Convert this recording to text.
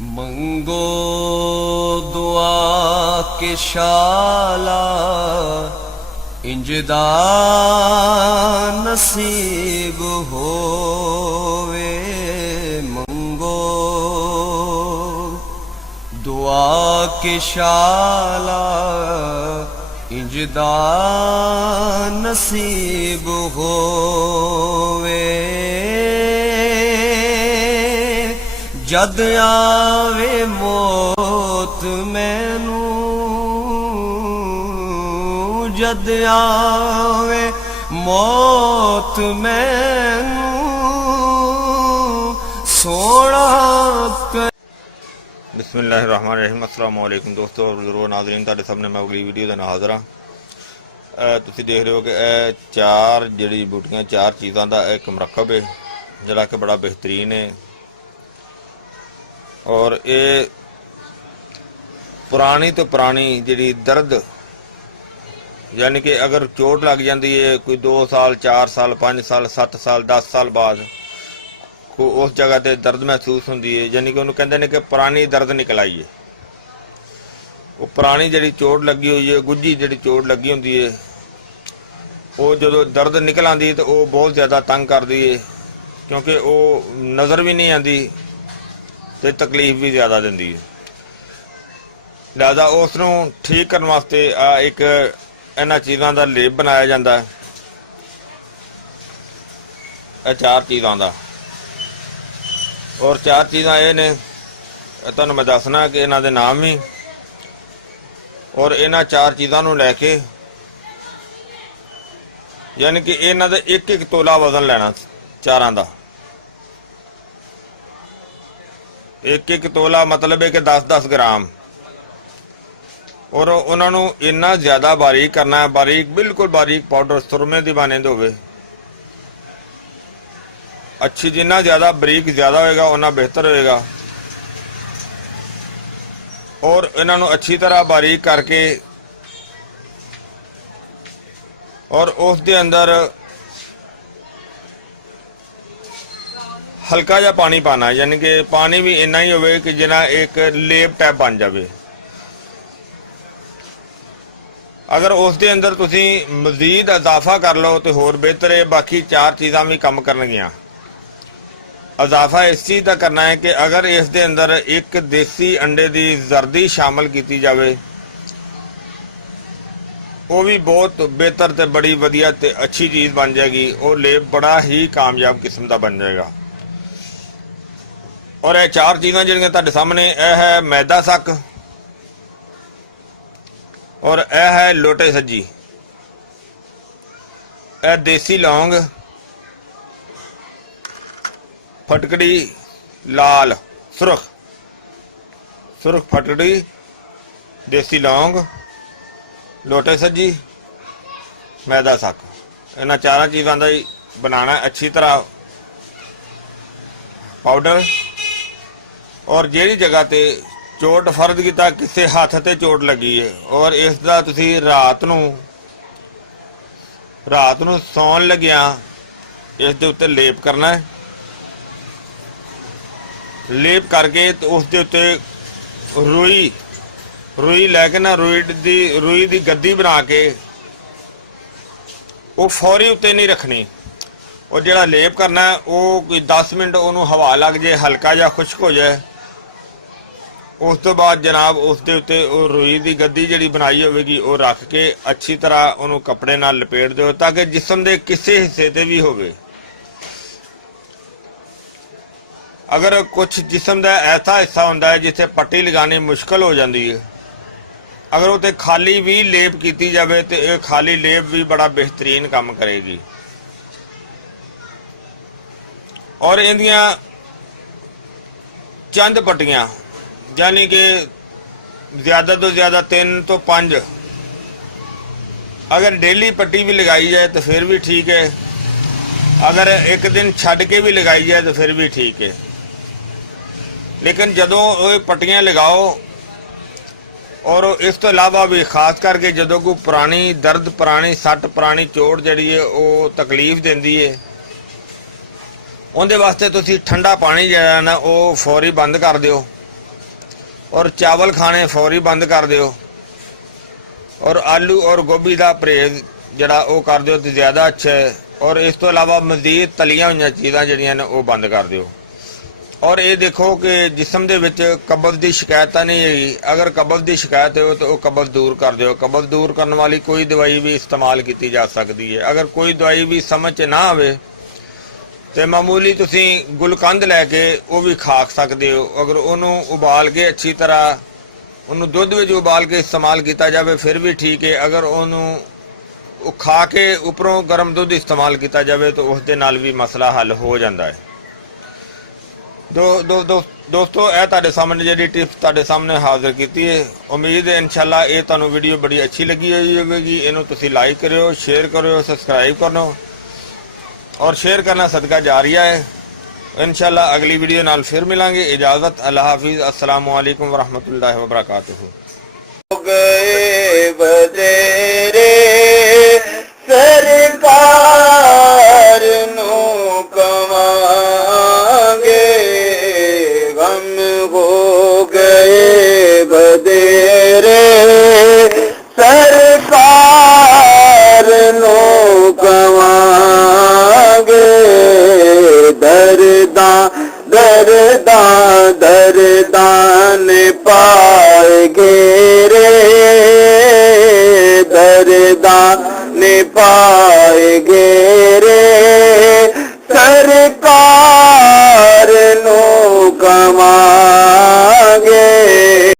मंगो दुआ के शाला इंजदा नसीब होवे। मंगो दुआ के शाला इंजदा नसीब होवे। जद आवे मौत मैनू, जद आवे मौत मैनू सोना कर। बिस्मिल्लाहिर्रहमानिर्रहीम। अस्सलाम वालेकुम दोस्तों और बुजुर्गो नाज़रीन, तुहाडे सामने मैं अगली वीडियो दे नाल हाज़र हां। तुसीं देख रहे हो कि चार जड़ी बूटियां, चार चीज़ां दा एक मरकब है जिहड़ा कि बड़ा बेहतरीन है। और ये पुरानी तो पुरानी जी दर्द, यानी कि अगर चोट लग जाती है कोई 2 साल 4 साल 5 साल 7 साल 10 साल बाद को उस जगह ते दर्द महसूस होती है, यानी कि उन्होंने कहते हैं कि पुरानी दर्द निकल आई है। वो पुरानी जी चोट लगी हुई है, गुज्जी जी चोट लगी होती है, वो जो दर्द निकल आती है तो वो बहुत ज़्यादा तंग करती है, क्योंकि वो नज़र भी नहीं आती तो तकलीफ भी ज़्यादा देती है। लिहाजा उसनों ठीक करने वास्ते एक इन्हां चीज़ों का लेप बनाया जाता है, चार चीज़ों का। और चार चीज़ां ये ने तुहानूं मैं दसना कि इन्हां दे नाम भी, और इन्हां चार चीज़ों नूं लैके यानी कि इन्हां दा एक एक तोला वजन लेना, चारां दा एक एक तोला मतलब है कि 10-10 ग्राम। और उन्होंने इन्ना ज़्यादा बारीक करना है, बारीक बिल्कुल बारीक पाउडर सुरमे की मानंद होवे। अच्छी जिन्ना ज़्यादा बारीक ज़्यादा होएगा उन्ना बेहतर होएगा। और इन्हों अच्छी तरह बारीक करके और उस दे अंदर हल्का जा पानी पाना, यानी कि पानी भी इन्ना ही होवे कि जिन्ना एक लेप टैप बन जाए। अगर उस दे अंदर तुसी मजीद इजाफा कर लो तो होर बेहतर है। बाकी चार चीज़ां भी कम करनगियां। इजाफा इस चीज़ का करना है कि अगर इस दे अंदर एक देसी अंडे की जर्दी शामिल की जाए, वो भी बहुत बेहतर तो बड़ी वधिया ते अच्छी चीज़ बन जाएगी। वो लेप बड़ा ही कामयाब किस्म का बन जाएगा। और यह चार चीज़ां जिहड़ियां तुहाडे सामने, यह है मैदा सक, और यह है लोटे सज्जी, यह देसी लौंग, फटकड़ी लाल सुरख, सुरख फटकड़ी, देसी लौंग, लोटे सज्जी, मैदा सक। इन्हां चार चीज़ों का ही बनाना अच्छी तरह पाउडर। और जिहड़ी जगह ते चोट फर्द किया किसी हथ ते चोट लगी है, और इसका तुसी रात नूं सौन लग्या इस दे उत्ते लेप करना है। लेप करके तो उस दे उत्ते रुई लैके ना रुई दी गद्दी बना के वो फौरी उत्ते नहीं रखनी। और जिहड़ा लेप करना है वो कोई 10 मिनट उन्होंने हवा लग जाए, हल्का जा खुश्क हो जाए, उस तो बाद जनाब उस दे उत्ते रुई की गद्दी जी बनाई होगी वो रख के अच्छी तरह उन्होंने कपड़े नाल लपेट दो, ताकि जिसम के किसी हिस्से ते भी होवे। अगर कुछ जिसम का ऐसा हिस्सा होंदा है जिथे पट्टी लगानी मुश्किल हो जाती है, अगर उत्ते खाली भी लेप की जाए तो यह खाली लेप भी बड़ा बेहतरीन काम करेगी। और इहदियां चंद पट्टियां, यानी कि ज़्यादा तो ज़्यादा 3 तो 5, अगर डेली पट्टी भी लगाई जाए तो फिर भी ठीक है, अगर एक दिन छड़ के भी लगाई जाए तो फिर भी ठीक है। लेकिन जदों पट्टियां लगाओ, और इस तो इलावा भी खास करके जदों कोई पुरानी दर्द, पुरानी सट, पुरानी चोट जी है वो तकलीफ देती है, उनके वास्ते तुसी ठंडा पानी जरा ना वो फौरी बंद कर दिओ। और चावल खाने फौरी बंद कर दिओ और आलू और गोभी का परहेज जरा वो कर दिओ तो ज़्यादा अच्छा है। और इस तो अलावा मज़ीद तलियां हुई चीज़ां जिहड़ियां ने वो बंद कर दिओ। और ये देखो कि जिस्म दे विच कब्ज़ की शिकायत नहीं है, अगर कब्ज़ की शिकायत हो तो वो कब्ज़ दूर कर दिओ। कब्ज़ दूर करने वाली कोई दवाई भी इस्तेमाल की जा सकती है। अगर कोई दवाई भी समझ च ना आवे तो मामूली तुसी गुलकंद लैके वो भी खा सकते हो। अगर उन्होंने उबाल के अच्छी तरह उन्होंने दुध में उबाल के इस्तेमाल किया जाए फिर भी ठीक है। अगर उन्होंने खा के उपरों गर्म दुध इस्तेमाल किया जाए तो उस दे नाल भी मसला हल हो जाता है। दोस्तों यह तुहाडे सामने जी टिप्स तुहाडे सामने हाजिर की है। उम्मीद है इंशाल्लाह ये तुहानू वीडियो बड़ी अच्छी लगी होगी। इनू तुसी लाइक करो, शेयर करो, सबसक्राइब करो और शेयर करना सदका जारिया है। इंशाल्लाह अगली वीडियो नाल फिर मिलांगे। इजाज़त, अल्लाह हाफिज़, अस्सलामु अलैकुम वरहमतुल्लाहि वबरकातुहू। गए बतेरे सरकार नू कमांगे, गम हो गए बतेरे सरकार नू कमांगे। दर्दा दर्दा दर्दान पाए घेरे, दर्दा ने पाए घेरे।